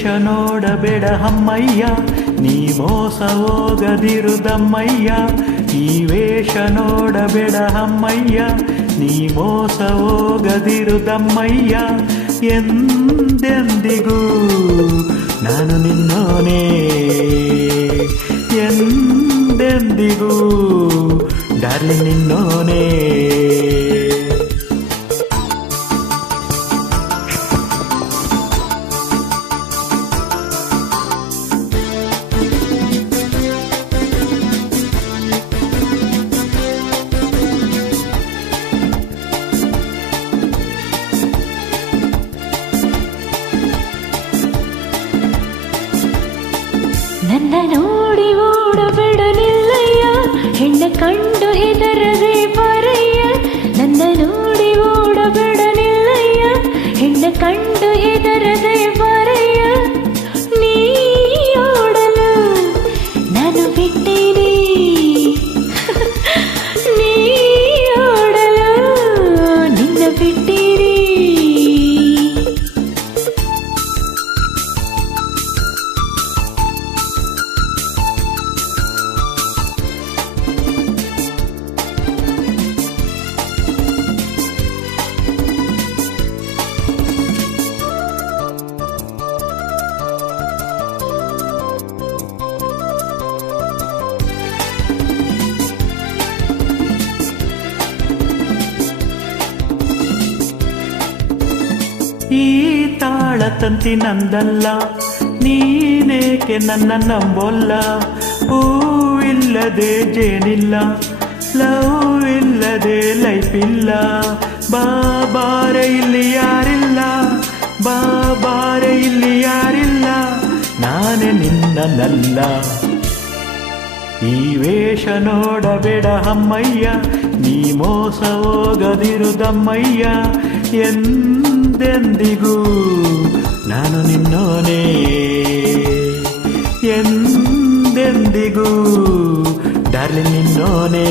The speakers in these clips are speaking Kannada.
ವೇಷ ನೋಡಬೇಡ ಅಮ್ಮಯ್ಯ, ನೀ ಮೋಸ ಹೋಗದಿರುದಮ್ಮಯ್ಯ. ಈ ವೇಷ ನೋಡಬೇಡ ಅಮ್ಮಯ್ಯ, ನೀ ಮೋಸ ಹೋಗದಿರುದಮ್ಮಯ್ಯ. ಎಂದೆಂದಿಗೂ ನಾನು ನಿನ್ನೋನೇ, ಎಂದೆಂದಿಗೂ ಡಾರ್ಲಿಂಗ್ ನಿನ್ನೋನೇ. ನನ್ನ ನೋಡಿ ಓಡಬೇಡನಿಲ್ಲಯ್ಯ, ಹೆಣ್ಣ ಕಂಡು ಹೆದರದೆ ಬರಯ್ಯ. ನನ್ನ ನೋಡಿ ಓಡಬೇಡನಿಲ್ಲಯ್ಯ, ಹೆಣ್ಣ ಕಂಡು ಹೆದರದೆ ಬರಯ್ಯ. ನೀ ಓಡಲು ನಾನು ಬಿಟ್ಟೇನೆ, ನೀ ಓಡಲು ನಿನ್ನ ಬಿಟ್ಟೇನೆ. ಈ ತಾಳ ತಂತಿ ನಂದಲ್ಲ, ನೀನೇಕೆ ನನ್ನ ನಂಬೋಲ್ಲ. ಹೂವಿಲ್ಲದೆ ಜೇನಿಲ್ಲ, ಲವ್ ಇಲ್ಲದೆ ಲೈಫ್ ಇಲ್ಲ. ಬಾಬಾರೆ ಇಲ್ಲಿ ಯಾರಿಲ್ಲ, ಬಾಬಾರೆ ಇಲ್ಲಿ ಯಾರಿಲ್ಲ, ನಾನೇ ನಿನ್ನನಲ್ಲ. ಈ ವೇಷ ನೋಡಬೇಡ ಅಮ್ಮಯ್ಯ, ನೀ ಮೋಸ ಹೋಗದಿರುದಮ್ಮಯ್ಯ. ಎಂದೆಂದಿಗೂ ನಾನು ನಿನ್ನೋನೇ, ಎಂದೆಂದಿಗೂ ಡಾರ್ಲಿಂಗ್ ನಿನ್ನೋನೇ.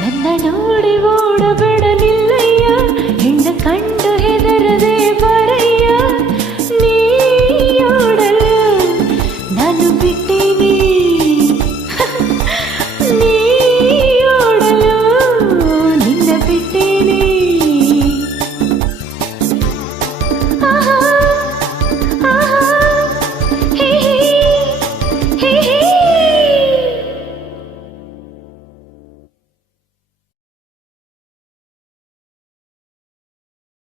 ನನ್ನ ನೋಡಿ ಓಡಬೇಡನಿಲ್ಲಯ್ಯ, ಹೆಣ್ಣ ಕಂಡು